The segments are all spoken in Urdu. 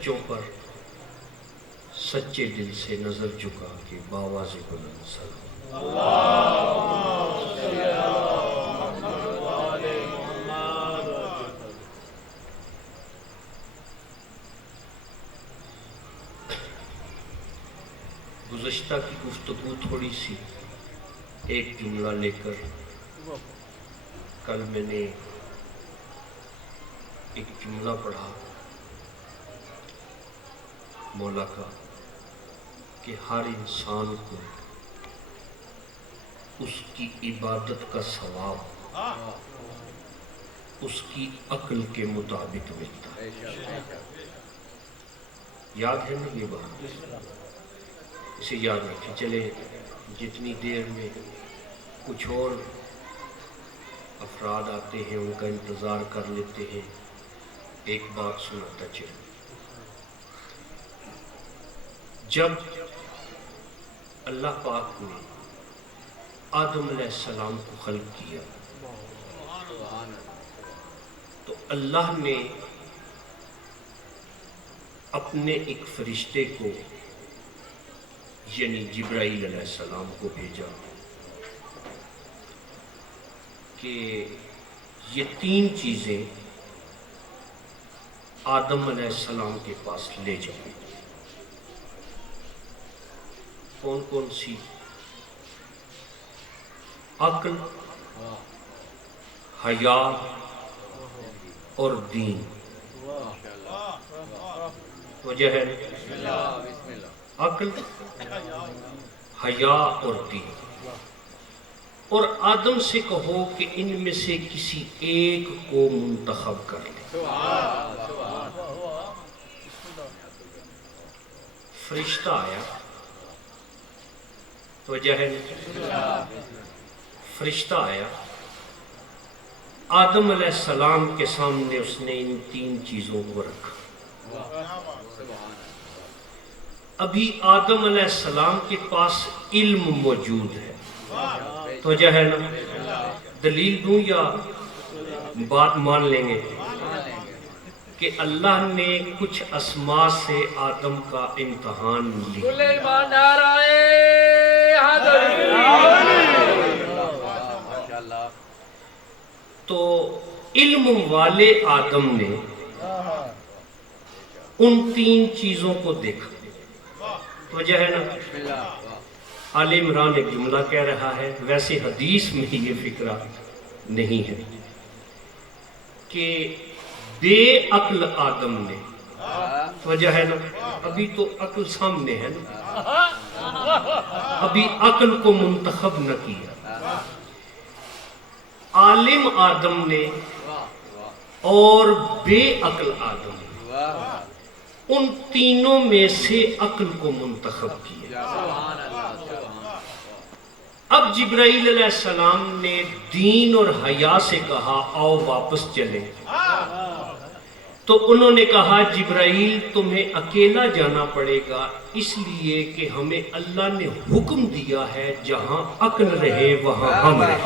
بچوں پر سچے دل سے نظر جھکا کے باواز بلند سلام۔ گزشتہ کی گفتگو تھوڑی سی ایک جملہ لے کر، کل میں نے ایک جملہ پڑھا مولا کا کہ ہر انسان کو اس کی عبادت کا ثواب اس کی عقل کے مطابق ملتا ہے۔ یاد ہے نا یہ بات؟ اسے یاد رکھیں۔ چلے جتنی دیر میں کچھ اور افراد آتے ہیں ان کا انتظار کر لیتے ہیں، ایک بات سناتا چلے۔ جب اللہ پاک نے آدم علیہ السلام کو خلق کیا تو اللہ نے اپنے ایک فرشتے کو یعنی جبرائیل علیہ السلام کو بھیجا کہ یہ 3 چیزیں آدم علیہ السلام کے پاس لے جائیں۔ کون کون سی؟ عقل، حیا اور دین۔ وجہ ہے عقل، حیا اور دین۔ اور آدم سے کہو کہ ان میں سے کسی ایک کو منتخب کر لے۔ فرشتہ آیا، وجہ ہے فرشتہ آیا، آدم علیہ السلام کے سامنے اس نے ان 3 چیزوں کو رکھا۔ ابھی آدم علیہ السلام کے پاس علم موجود ہے، وجہ ہے نا؟ دلیل دوں یا بات مان لیں گے کہ اللہ نے کچھ اسماء سے آدم کا امتحان لیا۔ تو علم والے آدم نے ان 3 چیزوں کو دیکھا، وجہ ہے نا؟ آل عمران ایک جملہ کہہ رہا ہے، ویسے حدیث میں یہ فکرہ نہیں ہے کہ بے عقل آدم نے، وجہ ہے نا؟ ابھی تو عقل سامنے ہے نا، ابھی عقل کو منتخب نہ کیا۔ عالم آدم نے اور بے عقل آدم نے، ان تینوں میں سے عقل کو منتخب کیا۔ اب جبرائیل علیہ السلام نے دین اور حیا سے کہا آؤ واپس چلیں، تو انہوں نے کہا جبرائیل تمہیں اکیلا جانا پڑے گا، اس لیے کہ ہمیں اللہ نے حکم دیا ہے جہاں عقل رہے وہاں ہم رہیں۔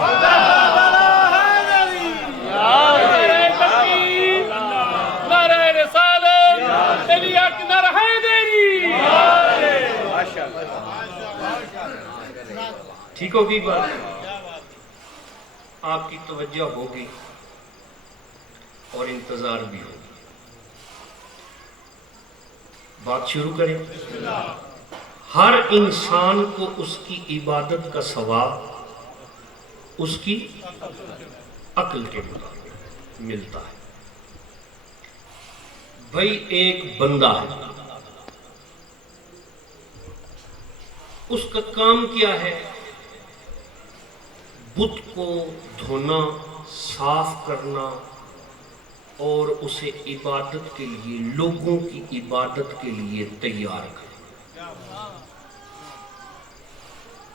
ٹھیک ہوگی بات؟ آپ کی توجہ ہوگی اور انتظار بھی ہوگی۔ بات شروع کریں۔ ہر انسان کو اس کی عبادت کا ثواب اس کی عقل کے مطابق ملتا ہے۔ بھائی ایک بندہ ہے، اس کا کام کیا ہے؟ بت کو دھونا، صاف کرنا اور اسے عبادت کے لیے، لوگوں کی عبادت کے لیے تیار کرنا۔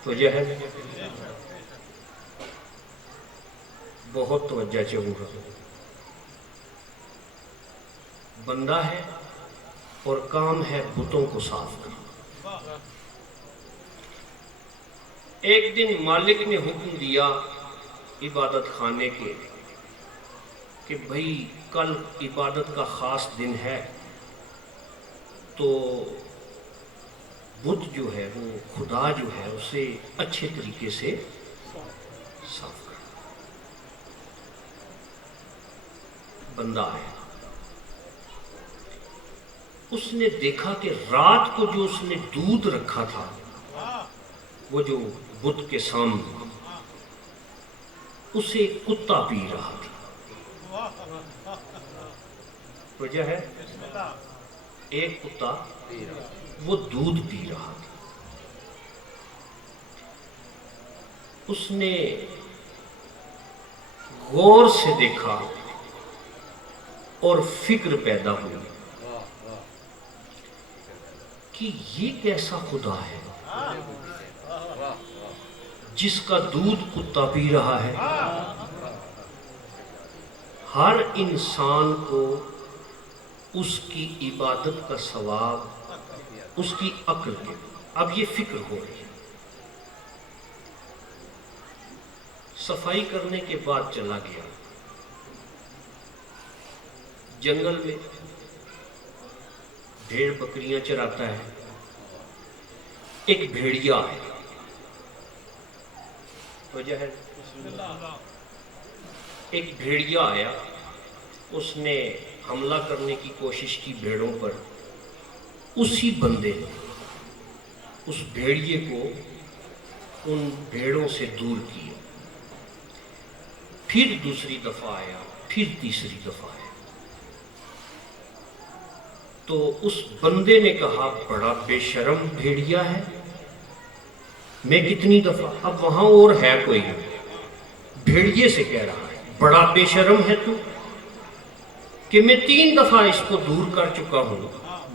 وجہ ہے بہت توجہ چاہوں گا۔ بندہ ہے اور کام ہے بتوں کو صاف کرنا۔ ایک دن مالک نے حکم دیا عبادت خانے کے کہ بھائی کل عبادت کا خاص دن ہے، تو بدھ جو ہے وہ خدا جو ہے اسے اچھے طریقے سے صاف کر. بندہ ہے, اس نے دیکھا کہ رات کو جو اس نے دودھ رکھا تھا وہ جو بدھ کے سامنے, اسے ایک کتا پی رہا تھا. وجہ ہے ایک کتا وہ دودھ پی رہا تھا. اس نے غور سے دیکھا اور فکر پیدا ہوئی کہ یہ کیسا خدا ہے جس کا دودھ کتا پی رہا ہے. ہر انسان کو اس کی عبادت کا ثواب اس کی عقل کے. اب یہ فکر ہو رہی ہے. صفائی کرنے کے بعد چلا گیا جنگل میں, بھیڑ بکریاں چراتا ہے. ایک بھیڑیا ہے, وجہ ہے ایک بھیڑیا آیا, اس نے حملہ کرنے کی کوشش کی بھیڑوں پر. اسی بندے نے اس بھیڑیے کو ان بھیڑوں سے دور کیا. پھر دوسری دفعہ آیا, پھر تیسری دفعہ آیا, تو اس بندے نے کہا بڑا بے شرم بھیڑیا ہے, میں کتنی دفعہ. اب وہاں اور ہے کوئی, بھیڑیے سے کہہ رہا ہے بڑا بے شرم ہے تو, کہ میں 3 دفعہ اس کو دور کر چکا ہوں,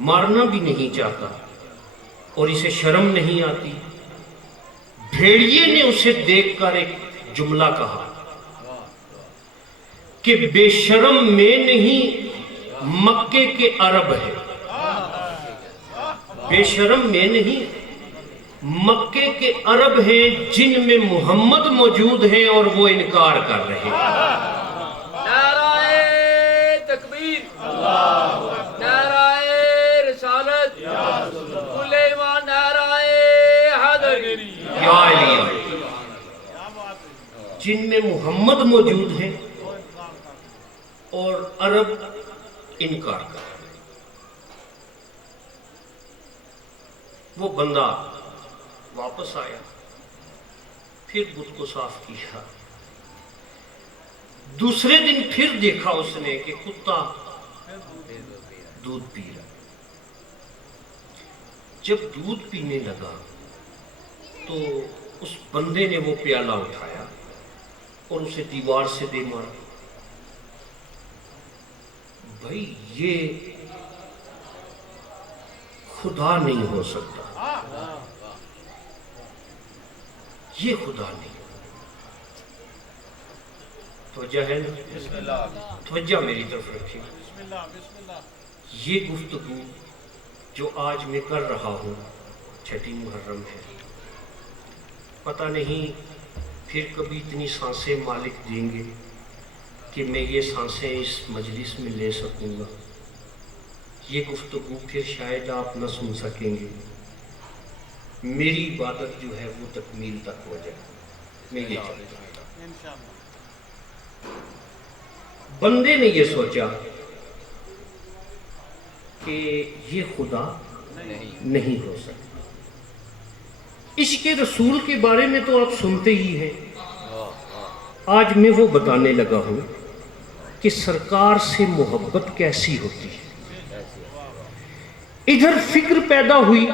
مارنا بھی نہیں چاہتا اور اسے شرم نہیں آتی. بھیڑیے نے اسے دیکھ کر ایک جملہ کہا کہ بے شرم میں نہیں, مکے کے عرب ہے. بے شرم میں نہیں, مکے کے عرب ہیں جن میں محمد موجود ہیں اور وہ انکار کر رہے ہیں. نعرہ تکبیر, نعرہ رسالت, کل ایمان, نعرہ حیدری. یا علی, جن میں محمد موجود ہیں اور عرب انکار کر رہے ہیں. وہ بندہ واپس آیا, پھر بدھ کو صاف کیا. دوسرے دن پھر دیکھا اس نے کہ کتا دودھ پی رہا. جب دودھ پینے لگا تو اس بندے نے وہ پیالہ اٹھایا اور اسے دیوار سے دے مارا. بھائی یہ خدا نہیں ہو سکتا, یہ خدا نہیں. توجہ ہے نا, توجہ میری طرف رکھیے. یہ گفتگو جو آج میں کر رہا ہوں 6 محرم ہے, پتہ نہیں پھر کبھی اتنی سانسیں مالک دیں گے کہ میں یہ سانسیں اس مجلس میں لے سکوں گا. یہ گفتگو پھر شاید آپ نہ سن سکیں گے. میری عبادت جو ہے وہ تکمیل تک ہو جائے. میں یہ چاہتا ہوں. بندے نے یہ سوچا کہ یہ خدا نہیں ہو سکتا. عشق رسول کے بارے میں تو آپ سنتے ہی ہیں. آج میں وہ بتانے لگا ہوں کہ سرکار سے محبت کیسی ہوتی ہے. ادھر فکر پیدا ہوئی,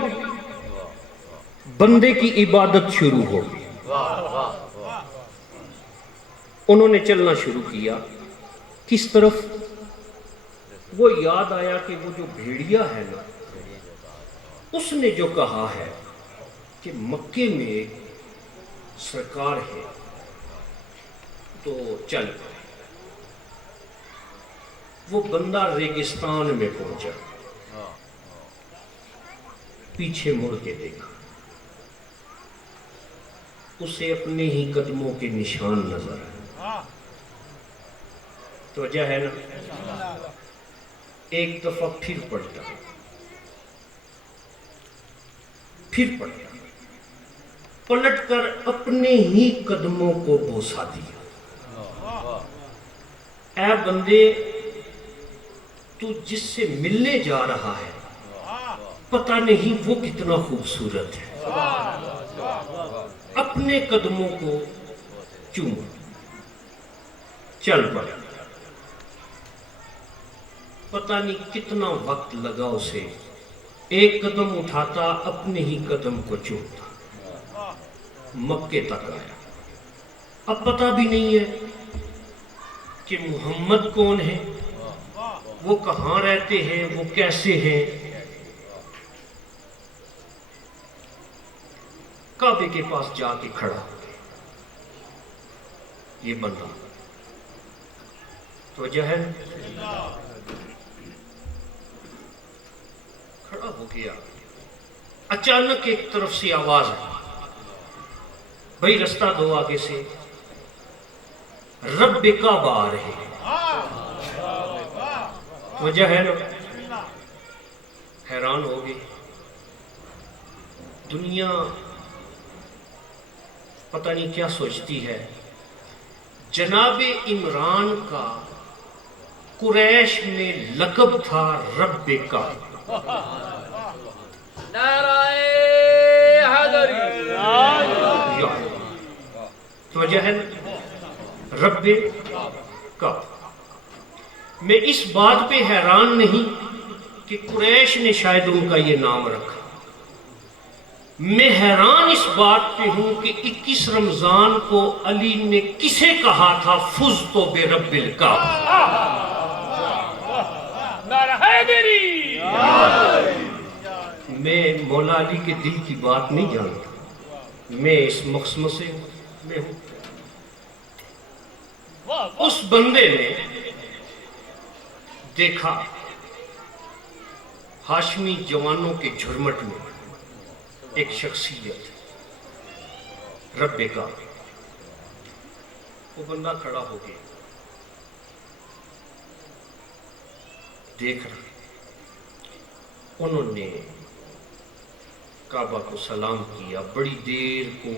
بندے کی عبادت شروع ہو گئی. انہوں نے چلنا شروع کیا. کس طرف؟ وہ یاد آیا کہ وہ جو بھیڑیا ہے نا, اس نے جو کہا ہے کہ مکے میں ایک سرکار ہے, تو چل پائے. وہ بندہ ریگستان میں پہنچا, پیچھے مڑ کے دیکھا, اسے اپنے ہی قدموں کے نشان نظر آئے. توجہ ہے نا. ایک دفعہ پھر پلٹا, پھر پلٹا، پلٹ کر اپنے ہی قدموں کو بوسا دیا۔ اے بندے، تو جس سے ملنے جا رہا ہے پتہ نہیں وہ کتنا خوبصورت ہے، اپنے قدموں کو چوم، چل پڑا۔ پتہ نہیں کتنا وقت لگا اسے، ایک قدم اٹھاتا اپنے ہی قدم کو چومتا، مکے تک آیا۔ اب پتہ بھی نہیں ہے کہ محمد کون ہے، وہ کہاں رہتے ہیں، وہ کیسے ہیں۔ کعبے کے پاس جا کے کھڑا ہو گیا یہ بندہ، تو وجہ ہے کھڑا ہو گیا۔ اچانک ایک طرف سے آواز آئی، بھائی رستہ دو آگے سے، رب کعبہ آ رہے ہیں۔ وجہ ہے نا، حیران ہو گئی دنیا، پتہ نہیں کیا سوچتی ہے۔ جناب عمران کا قریش میں لقب تھا رب کعبہ۔ نعرہ حیدری، تو وجہ ہے رب کعبہ۔ میں اس بات پہ حیران نہیں کہ قریش نے شاید ان کا یہ نام رکھا، میں حیران اس بات پہ ہوں کہ 21 رمضان کو علی نے کسے کہا تھا فزت برب الکعبہ۔ نعرہ حیدری۔ میں مولا علی کے دل کی بات نہیں جانتا، میں اس مخصمصے میں ہوں۔ اس بندے نے دیکھا ہاشمی جوانوں کے جھرمٹ میں ایک شخصیت، رب کعبہ۔ وہ بندہ کھڑا ہو گیا، دیکھ رہا۔ انہوں نے کعبہ کو سلام کیا، بڑی دیر کو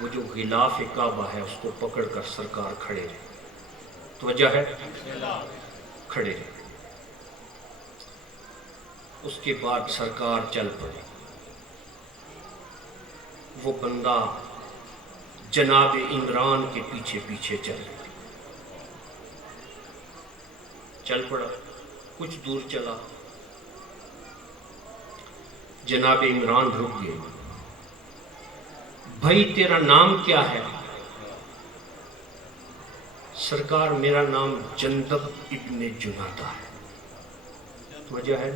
وہ جو غلاف کعبہ ہے اس کو پکڑ کر سرکار کھڑے رہے۔ تو وجہ ہے کھڑے رہے۔ اس کے بعد سرکار چل پڑے۔ وہ بندہ جناب عمران کے پیچھے پیچھے چل پڑا، کچھ دور چلا، جناب عمران رک گئے۔ بھائی تیرا نام کیا ہے؟ سرکار میرا نام جندب ابن جنادہ ہے۔ وجہ ہے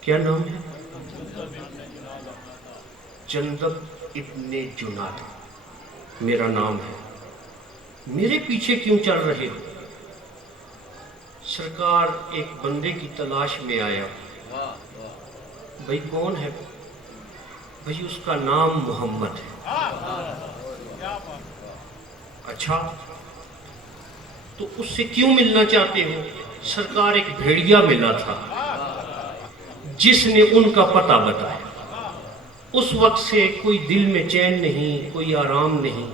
کیا نام ہے؟ جندب ابن جنادہ میرا نام ہے، میرے پیچھے کیوں چل رہے ہو؟ سرکار ایک بندے کی تلاش میں آیا۔ بھائی کون ہے وہ؟ بھائی اس کا نام محمد ہے۔ اچھا تو اس سے کیوں ملنا چاہتے ہو؟ سرکار ایک بھیڑیا ملا تھا جس نے ان کا پتہ بتایا۔ اس وقت سے کوئی دل میں چین نہیں، کوئی آرام نہیں۔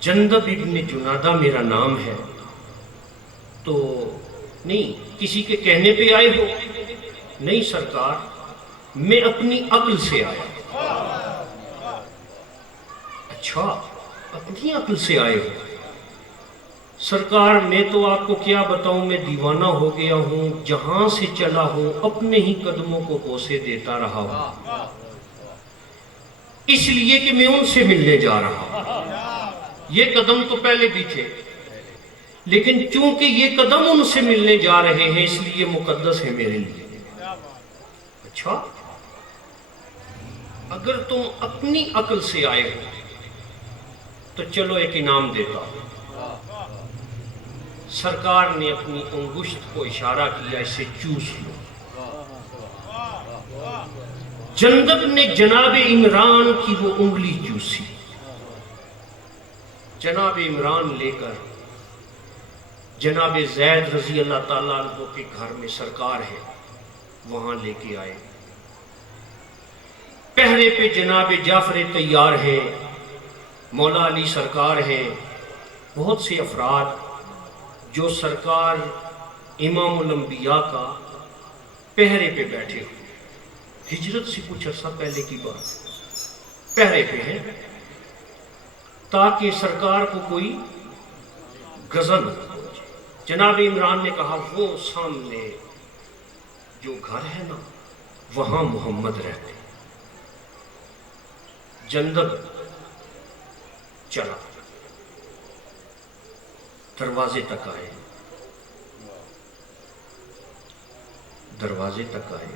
جندب ابن جنادہ میرا نام ہے۔ تو نہیں کسی کے کہنے پہ آئے ہو؟ نہیں سرکار، میں اپنی عقل سے آیا۔ اچھا اپنی عقل سے آئے ہو؟ سرکار میں تو آپ کو کیا بتاؤں، میں دیوانہ ہو گیا ہوں، جہاں سے چلا ہوں اپنے ہی قدموں کو بوسے دیتا رہا ہوں، اس لیے کہ میں ان سے ملنے جا رہا ہوں۔ یہ قدم تو پہلے بھی تھے، لیکن چونکہ یہ قدم ان سے ملنے جا رہے ہیں اس لیے مقدس ہے میرے لیے۔ اچھا اگر تم اپنی عقل سے آئے ہو تو چلو ایک انعام دیتا ہوں۔ سرکار نے اپنی انگشت کو اشارہ کیا، اسے چوس لو۔ جندب نے جناب عمران کی وہ انگلی چوسی، جناب عمران لے کر جناب زید رضی اللہ تعالیٰ عنہ کے گھر میں سرکار ہے وہاں لے کے آئے۔ پہرے پہ جناب جعفر طیار ہیں، مولا علی سرکار ہیں، بہت سے افراد جو سرکار امام الانبیاء کا پہرے پہ بیٹھے ہوئے، ہجرت سے کچھ عرصہ پہلے کی بات، پہرے پہ ہیں تاکہ سرکار کو کوئی غزل نہ پہنچے۔ جناب عمران نے کہا وہ سامنے جو گھر ہے نا وہاں محمد رہتے۔ جندب چلا، دروازے تک آئے، دروازے تک آئے،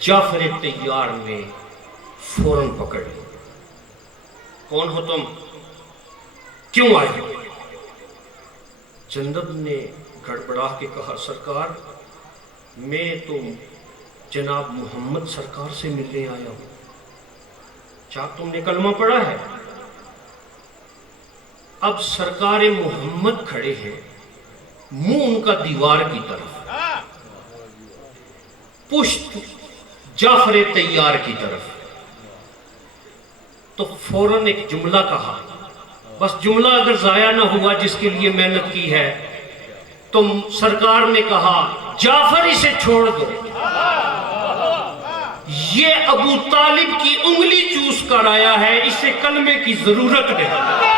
جعفر طیار نے فوراً پکڑ لیا، کون ہو تم، کیوں آئے ہو؟ جندب نے گڑبڑا کے کہا سرکار میں تو جناب محمد سرکار سے ملنے آیا ہوں۔ کیا تم نے کلمہ پڑھا ہے؟ اب سرکار محمد کھڑے ہیں، منہ ان کا دیوار کی طرف، پشت جعفر طیار کی طرف، تو فوراً ایک جملہ کہا، بس جملہ اگر ضائع نہ ہوا جس کے لیے محنت کی ہے، تو سرکار نے کہا جعفر اسے چھوڑ دو، یہ ابو طالب کی انگلی چوس کر آیا ہے، اسے کلمے کی ضرورت نہیں۔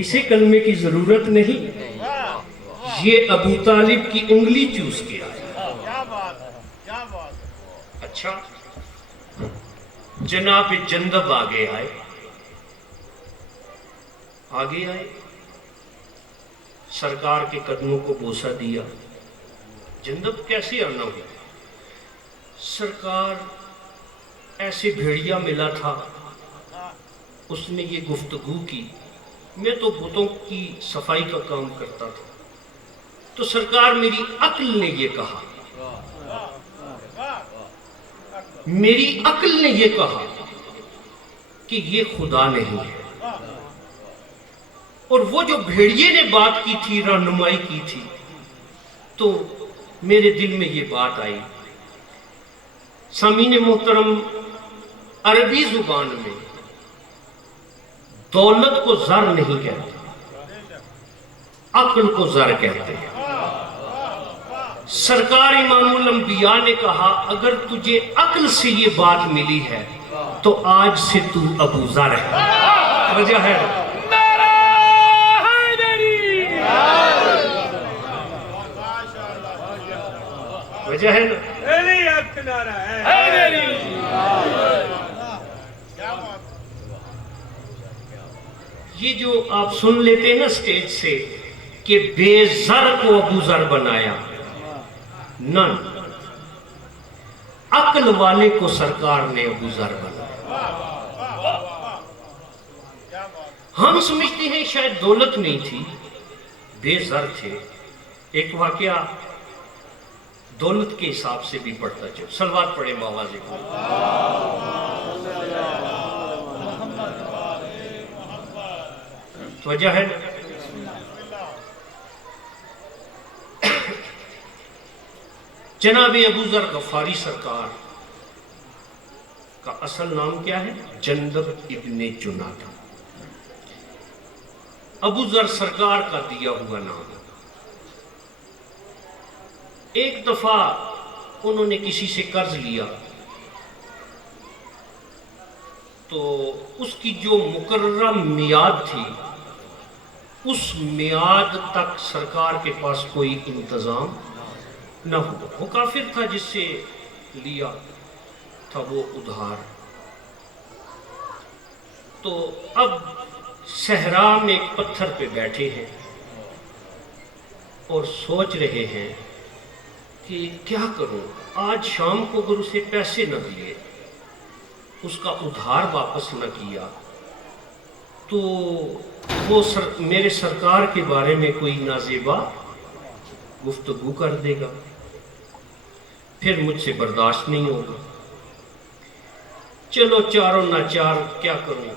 اسے کلمے کی ضرورت نہیں، یہ ابو طالب کی انگلی چوس کے آیا۔ اچھا، جناب جندب آگے آئے، آگے آئے، سرکار کے قدموں کو بوسہ دیا۔ جندب کیسے آنا ہوا؟ سرکار ایسے بھیڑیا ملا تھا، اس نے یہ گفتگو کی، میں تو بتوں کی صفائی کا کام کرتا تھا، تو سرکار میری عقل نے یہ کہا، میری عقل نے یہ کہا کہ یہ خدا نہیں ہے۔ اور وہ جو بھیڑیے نے بات کی تھی، رہنمائی کی تھی، تو میرے دل میں یہ بات آئی۔ سامعین محترم، عربی زبان میں دولت کو زر نہیں کہتے، عقل کو زر کہتے ہیں۔ سرکار امام الانبیاء نے کہا اگر تجھے عقل سے یہ بات ملی ہے تو آج سے تو ابو ذر ہے۔ وجہ ہے وجہ ہے یہ جو آپ سن لیتے ہیں نا سٹیج سے کہ بے زر کو ابو ذر بنایا، نن عقل والے کو سرکار نے ابو ذر بنایا۔ ہم سمجھتے ہیں شاید دولت نہیں تھی، بے زر تھے۔ ایک واقعہ دولت کے حساب سے بھی پڑھتا چلو، صلوات پڑھیں باواز کو۔ وجہ ہے جناب ابو ذر غفاری سرکار کا اصل نام کیا ہے؟ جندب ابن جنادہ، ابو ذر سرکار کا دیا ہوا نام۔ ایک دفعہ انہوں نے کسی سے قرض لیا تو اس کی جو مقررہ میعاد تھی اس میعاد تک سرکار کے پاس کوئی انتظام نہ ہوا۔ وہ کافر تھا جس سے لیا تھا وہ ادھار۔ تو اب صحرا میں ایک پتھر پہ بیٹھے ہیں اور سوچ رہے ہیں کہ کیا کروں، آج شام کو اگر اسے پیسے نہ دیے، اس کا ادھار واپس نہ کیا تو وہ میرے سرکار کے بارے میں کوئی نازیبا گفتگو کر دے گا۔ پھر مجھ سے برداشت نہیں ہوگا. چلو چاروں ناچار کیا کروں,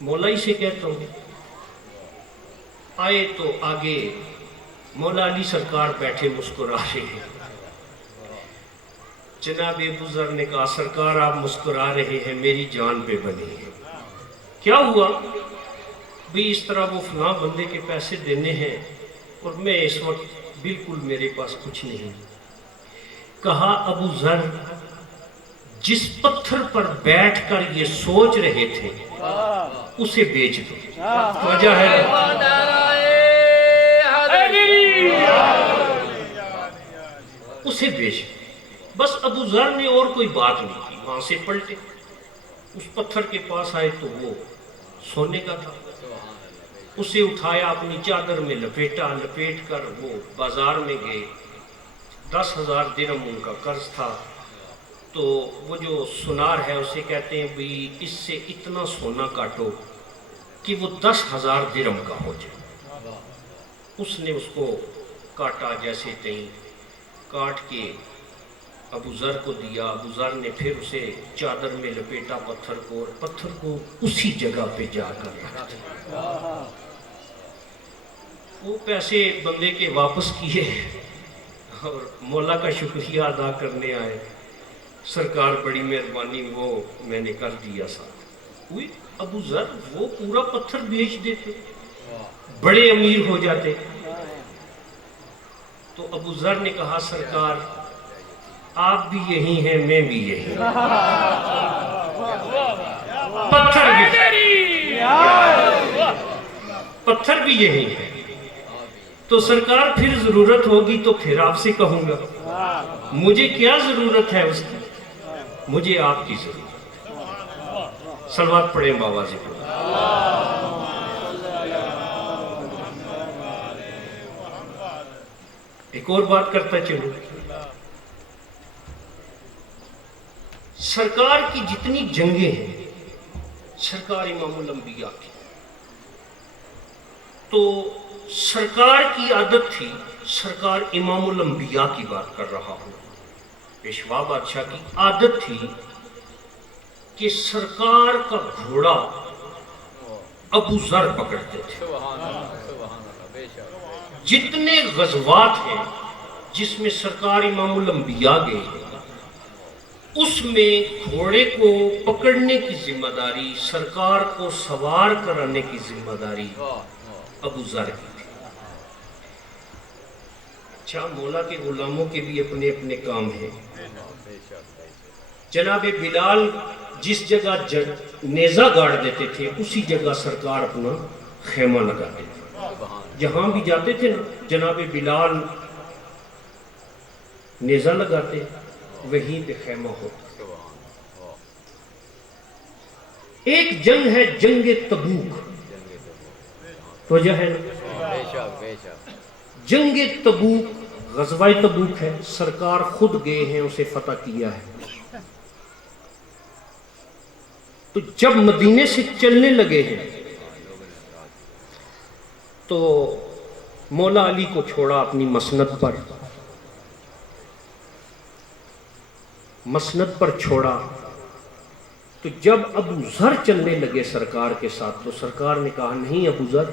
مولا ہی سے کہتا ہوں. آئے تو آگے مولا علی سرکار بیٹھے مسکرا رہے ہیں. جناب ابو ذر نے کہا سرکار آپ مسکرا رہے ہیں, میری جان پہ بنی ہے. کیا ہوا؟ بھی اس طرح وہ فلاں بندے کے پیسے دینے ہیں اور میں اس وقت بالکل میرے پاس کچھ نہیں. کہا ابو ذر جس پتھر پر بیٹھ کر یہ سوچ رہے تھے اسے بیچ دو. وجہ ہے اسے بیچ دو. بس ابو ذر نے اور کوئی بات نہیں کی, وہاں سے پلٹے. اس پتھر کے پاس آئے تو وہ سونے کا تھا. اسے اٹھایا, اپنی چادر میں لپیٹا, لپیٹ کر وہ بازار میں گئے. 10,000 درہم ان کا قرض تھا. تو وہ جو سنار ہے اسے کہتے ہیں بھی اس سے اتنا سونا کاٹو کہ وہ 10,000 درہم کا ہو جائے. اس نے اس کو کاٹا, جیسے تہیں کاٹ کے ابو ذر کو دیا. ابو ذر نے پھر اسے چادر میں لپیٹا پتھر کو, اور پتھر کو اسی جگہ پہ جا کر رکھ دیا. وہ پیسے بندے کے واپس کیے اور مولا کا شکریہ ادا کرنے آئے. سرکار بڑی مہربانی, وہ میں نے کر دیا صاحب. ہوئی ابو ذر وہ پورا پتھر بیچ دیتے, بڑے امیر ہو جاتے. تو ابو ذر نے کہا سرکار آپ بھی یہی ہیں, میں بھی یہی ہوں. پتھر بھی یہی ہے. تو سرکار پھر ضرورت ہوگی تو پھر آپ سے کہوں گا. مجھے کیا ضرورت ہے اس کی, مجھے آپ کی ضرورت ہے. صلوات پڑھیں بابا جی. ایک اور بات کرتا چلو. سرکار کی جتنی جنگیں ہیں سرکار امام الانبیاء کی, تو سرکار کی عادت تھی, سرکار امام الانبیاء کی بات کر رہا ہوں, پیشوا بادشاہ کی عادت تھی کہ سرکار کا گھوڑا ابو ذر پکڑتے تھے. جتنے غزوات ہیں جس میں سرکار امام الانبیاء گئے ہیں اس میں گھوڑے کو پکڑنے کی ذمہ داری, سرکار کو سوار کرانے کی ذمہ داری ابو ذر کی تھی. اچھا, مولا کے غلاموں کے بھی اپنے اپنے کام ہیں. جناب بلال جس جگہ نیزہ گاڑ دیتے تھے اسی جگہ سرکار اپنا خیمہ لگاتے تھے. جہاں بھی جاتے تھے نا جناب بلال نیزہ لگاتے, وہیں پہ خیمہ ہوتا. ایک جنگ ہے جنگ تبوک, وجہ ہے جنگ تبوک, غزوہ تبوک ہے. سرکار خود گئے ہیں, اسے فتح کیا ہے. تو جب مدینے سے چلنے لگے ہیں تو مولا علی کو چھوڑا اپنی مسند پر, مسند پر چھوڑا. تو جب ابو ذر چلنے لگے سرکار کے ساتھ تو سرکار نے کہا نہیں ابو ذر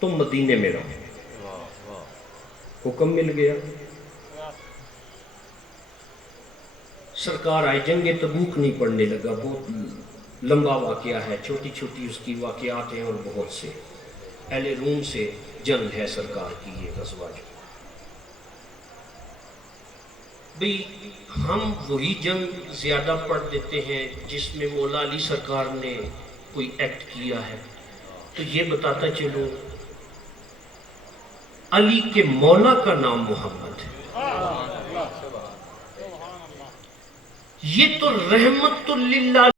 تم مدینے میں رہو. حکم مل گیا. سرکار آئے, جنگ تبوک نہیں پڑھنے لگا, بہت لمبا واقعہ ہے, چھوٹی چھوٹی اس کی واقعات ہیں اور بہت سے. اہل روم سے جنگ ہے سرکار کی یہ غزوہ. بھئی ہم وہی جنگ زیادہ پڑھ دیتے ہیں جس میں مولا علی سرکار نے کوئی ایکٹ کیا ہے. تو یہ بتاتا چلو علی کے مولا کا نام محمد ہے. یہ تو رحمت للہ